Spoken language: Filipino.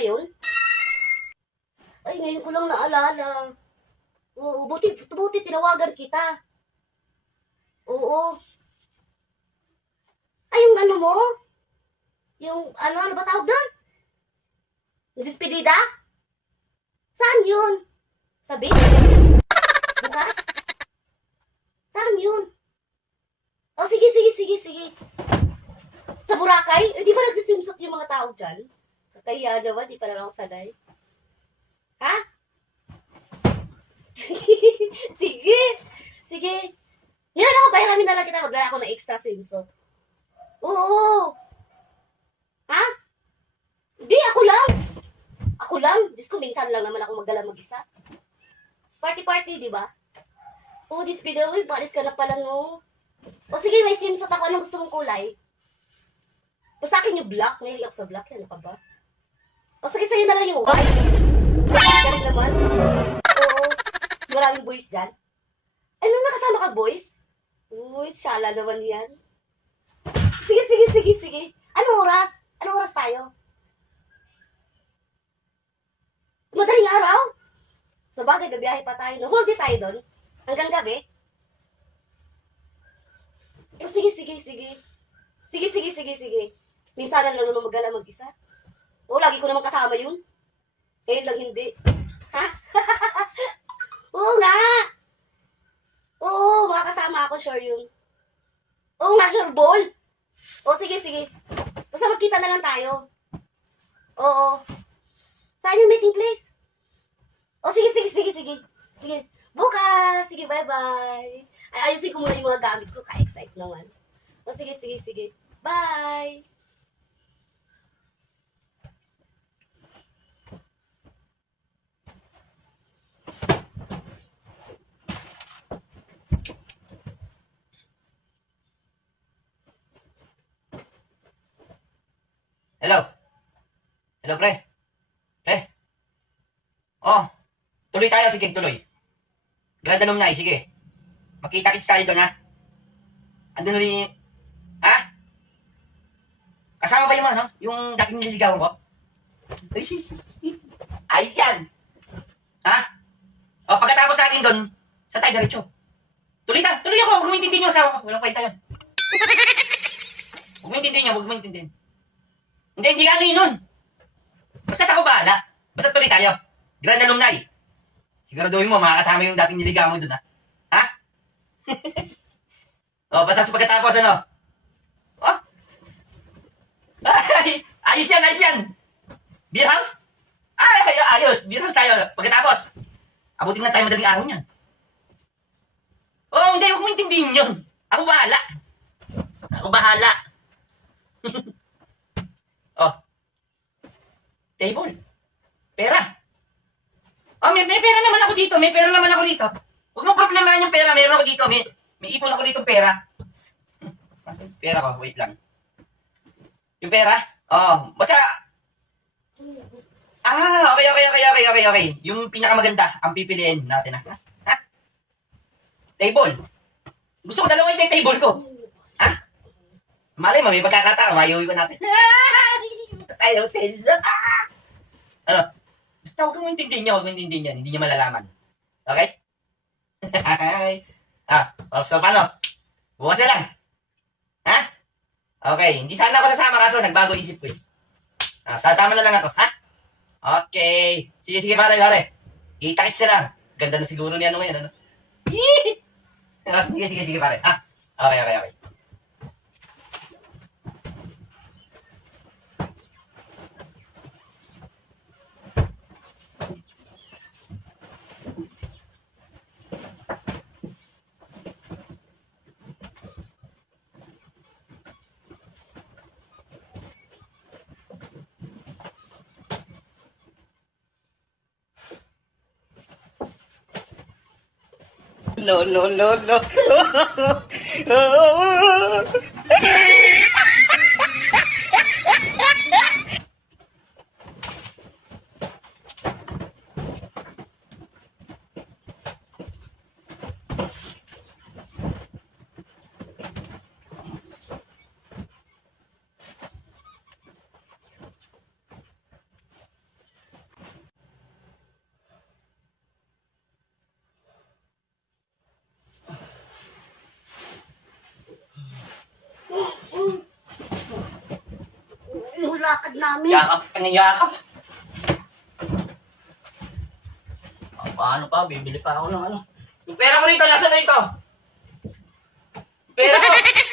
ba yun? Ay, ngayon ko lang naalala. Oo, buti tinawagan kita. Oo. Ay, yung ano mo? Yung, ano ba tawag doon? Yung despedida? Saan yun? Sabi? Bukas? Saan yun? Oh, sige. Sa Boracay? Eh, di ba nagsiswimsuit yung mga tao dyan? Kaya naman, di pa na lang sanay. Ha? Sige. Sige. Yan ako, bayaramin na lang kita. Magdala ako ng extra swimsuit. Oo. Ha? Hindi, ako lang. Ako lang. Diyos ko, minsan lang naman ako magdala mag-isa. Party, di ba? Oo, this video, palis ka na pala, no? O sige, may swimsuit ako. Anong gusto mong kulay? Basta akin yung black. Mahilig ako sa black. Ano ka ba? O sige, sa'yo na lang yung white. Ganun naman. Oo. Maraming boys dyan. Ano nakasama ka, boys? Uy, syala naman yan. Sige. Anong oras? Anong oras tayo? Madaling araw? Sa bagay, nabiyahe pa tayo. No? Hold it tayo doon. Hanggang gabi. O sige. Minsan lang naman mag-gala mag-isa. O, lagi ko naman kasama yun. Ngayon lang hindi. Ha? Oo nga! Oo, makakasama ako, sure yun. Oo nga, sure, ball. O, sige. Basta magkita na lang tayo. Oo. Saan yung meeting place? O, sige. Sige. Bukas! Sige, bye-bye. Ay, ayusin ko muna yung mga gamit ko. Ka-excite naman. O, sige. Bye! Hello? Hello, pre? Oh, tuloy tayo. Sige, tuloy. Ganda nung nai, sige. Makita-kits tayo doon, ha? Andun na rin, ha? Kasama ba yung ano? Yung dating nililigawan ko? Ayan! Ha? O, pagkatapos natin doon, sa tayo diretso. Tuloy ako. Huwag mo intindihin yung asawa ko. Walang kwenta yun. Huwag mo intindihin. Hindi ka ano yun nun. Basta ako bahala. Basta tuloy tayo. Grand alumni. Siguraduhin mo, makakasama yung dating niligawan mo doon, ha? Ha? O, batas pagkatapos, ano? Oh? Ay, ayos yan. Beer house? Ay, ayos. Beer house tayo. Pagkatapos, abutin na tayo madaling araw niyan. Oh, hindi. Huwag mo intindihin yun. Ako bahala. Oh. Table. Pera. Oh, may pera naman ako dito. Huwag mo problemahan yung pera. Meron ako dito. May ipon ako dito pera. Pera ko. Wait lang. Yung pera? Oh, basta... Okay. Yung pinakamaganda ang pipiliin natin. Ha? Table. Gusto ko dalawang yung table ko. Ha? Malay mo, may pagkakataon. Mayuwi ko natin. Tayo, hotel. Ano? Basta huwag mo intindihin niya. Hindi niya malalaman. Okay? So paano? Bukas na lang. Ha? Okay, hindi sana ako sasama kaso nagbago isip ko eh. Sasama na lang ako, ha? Okay. Sige, pare. Kita-kits na lang. Ganda na siguro ni ano ngayon, ano? Sige, pare. Ha? Okay. No. lakad namin. Yakap ka ng yakap. Paano pa? Bibili pa ako ng ano. Yung pera ko rito, nasa na ito? Pera ko!